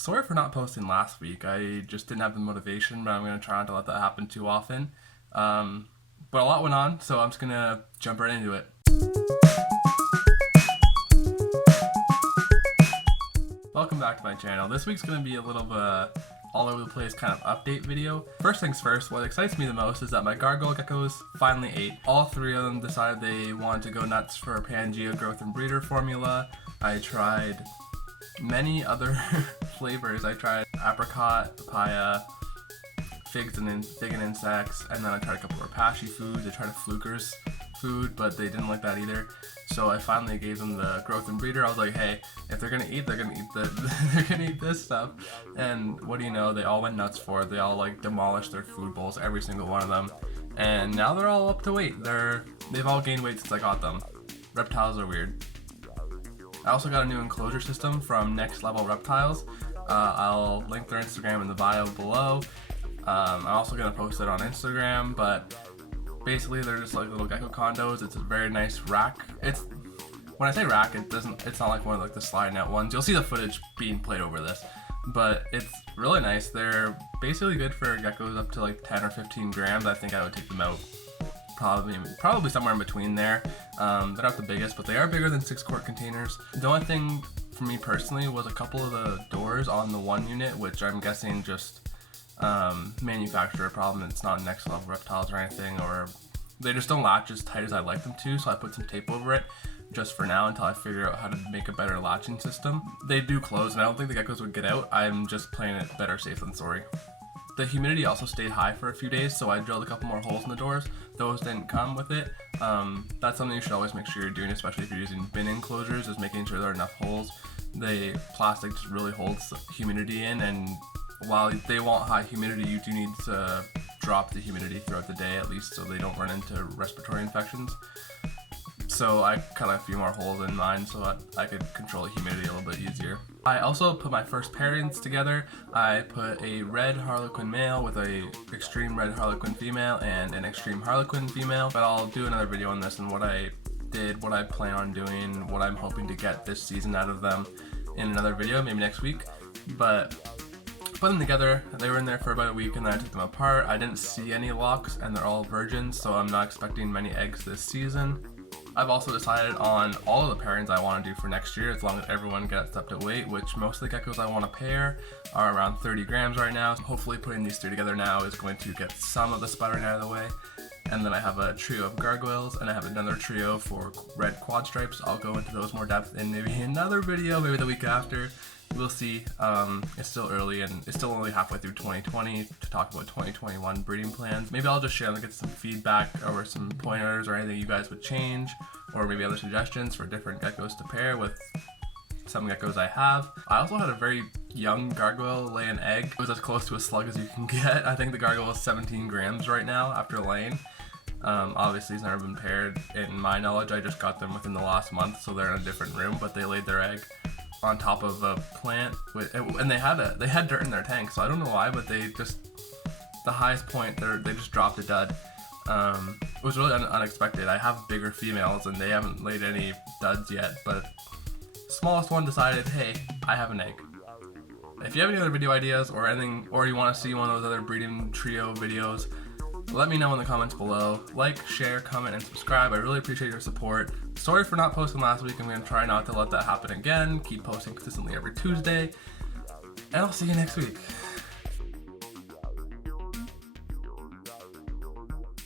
Sorry for not posting last week. I just didn't have the motivation, but I'm going to try not to let that happen too often. But a lot went on, so I'm just going to jump right into it. Welcome back to my channel. This week's going to be a little bit all over the place kind of update video. First things first, what excites me the most is that my gargoyle geckos finally ate. All three of them decided they wanted to go nuts for Pangea growth and breeder formula. I tried many other flavors. I tried apricot, papaya, figs and insects, and then I tried a couple of Rapashi foods. I tried a Fluker's food, but they didn't like that either. So I finally gave them the growth and breeder. I was like, hey, if they're gonna eat, they're gonna eat this stuff. And what do you know? They all went nuts for it. They all like demolished their food bowls, every single one of them. And now they're all up to weight. They've all gained weight since I got them. Reptiles are weird. I also got a new enclosure system from Next Level Reptiles. I'll link their Instagram in the bio below. I'm also gonna post it on Instagram, but basically they're just like little gecko condos. It's a very nice rack. When I say rack, it's not like one of like the sliding out ones. You'll see the footage being played over this, but it's really nice. They're basically good for geckos up to like 10 or 15 grams. I think I would take them out probably somewhere in between there. They're not the biggest, but they are bigger than 6-quart containers. The only thing for me personally was a couple of the doors on the one unit, which I'm guessing just manufacturer problem. It's not Next Level Reptiles or anything, or they just don't latch as tight as I'd like them to, so I put some tape over it just for now until I figure out how to make a better latching system. They do close, and I don't think the geckos would get out. I'm just playing it better safe than sorry. The humidity also stayed high for a few days, so I drilled a couple more holes in the doors. Those didn't come with it. That's something you should always make sure you're doing, especially if you're using bin enclosures, is making sure there are enough holes. The plastic just really holds humidity in, and while they want high humidity, you do need to drop the humidity throughout the day at least so they don't run into respiratory infections. So I cut a few more holes in mine so that I could control the humidity a little bit easier. I also put my first pairings together. I put a red Harlequin male with a extreme red Harlequin female and an extreme Harlequin female, but I'll do another video on this and what I did, what I plan on doing, what I'm hoping to get this season out of them in another video, maybe next week. But put them together, they were in there for about a week, and then I took them apart. I didn't see any locks, and they're all virgins, so I'm not expecting many eggs this season. I've also decided on all of the pairings I want to do for next year, as long as everyone gets up to weight, which most of the geckos I want to pair are around 30 grams right now. Hopefully putting these three together now is going to get some of the sputtering out of the way. And then I have a trio of gargoyles, and I have another trio for red quad stripes. I'll go into those more depth in maybe another video, maybe the week after. We'll see. It's still early, and it's still only halfway through 2020 to talk about 2021 breeding plans. Maybe I'll just share and get some feedback or some pointers or anything you guys would change, or maybe other suggestions for different geckos to pair with some geckos I have. I also had a very young gargoyle lay an egg. It was as close to a slug as you can get. I think the gargoyle is 17 grams right now after laying. Obviously he's never been paired. In my knowledge, I just got them within the last month, so they're in a different room, but they laid their egg on top of a plant and they had dirt in their tank, so I don't know why, but the highest point they just dropped a dud. It was really unexpected. I have bigger females and they haven't laid any duds yet, but smallest one decided, hey, I have an egg. If you have any other video ideas or anything, or you want to see one of those other breeding trio videos, let me know in the comments below. Like, share, comment, and subscribe. I really appreciate your support. Sorry for not posting last week. I'm going to try not to let that happen again. Keep posting consistently every Tuesday. And I'll see you next week.